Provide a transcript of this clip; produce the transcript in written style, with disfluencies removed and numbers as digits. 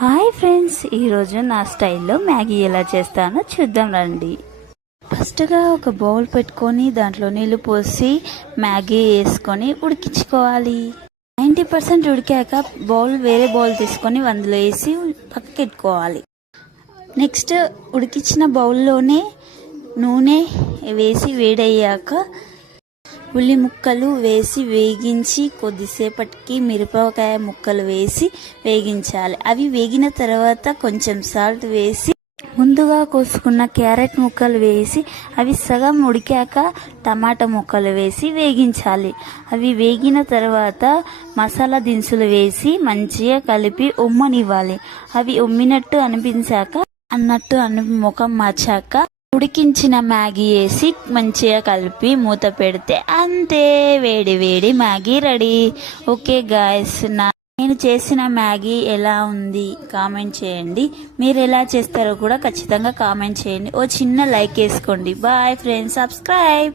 Hi friends, ఈరోజు నా స్టైల్లో మ్యాగీ ఎలా చేస్తానో చూద్దాం రండి. ఫస్ట్గా ఒక బౌల్ పెట్టుకొని దాంట్లో నీళ్ళు పోసి మ్యాగీ వేసుకొని ఉడికించుకోవాలి. 90% ఉడికాక వేరే బౌల్ తీసుకొని అందులో వేసి పక్కకెట్టుకోవాలి. నెక్స్ట్ ఉడికించిన బౌల్లోనే నూనె వేసి వేడయ్యాక ఉల్లి ముక్కలు వేసి వేగించి కొద్దిసేపటికి మిరపకాయ ముక్కలు వేసి వేగించాలి. అవి వేగిన తర్వాత కొంచెం సాల్ట్ వేసి ముందుగా కోసుకున్న క్యారెట్ ముక్కలు వేసి అవి సగం ఉడికాక టమాటా ముక్కలు వేసి వేగించాలి. అవి వేగిన తర్వాత మసాలా దినుసులు వేసి మంచిగా కలిపి ఉమ్మనివ్వాలి. అవి ఉమ్మినట్టు అనిపించాక ముఖం మార్చాక ఉడికించిన మ్యాగీ వేసి మంచిగా కలిపి మూత పెడితే అంతే, వేడి వేడి మ్యాగీ రెడీ. ఓకే గాయస్, నేను చేసిన మ్యాగీ ఎలా ఉంది కామెంట్ చేయండి. మీరు ఎలా చేస్తారో కూడా ఖచ్చితంగా కామెంట్ చేయండి. ఓ చిన్న లైక్ వేసుకోండి. Bye friends, subscribe.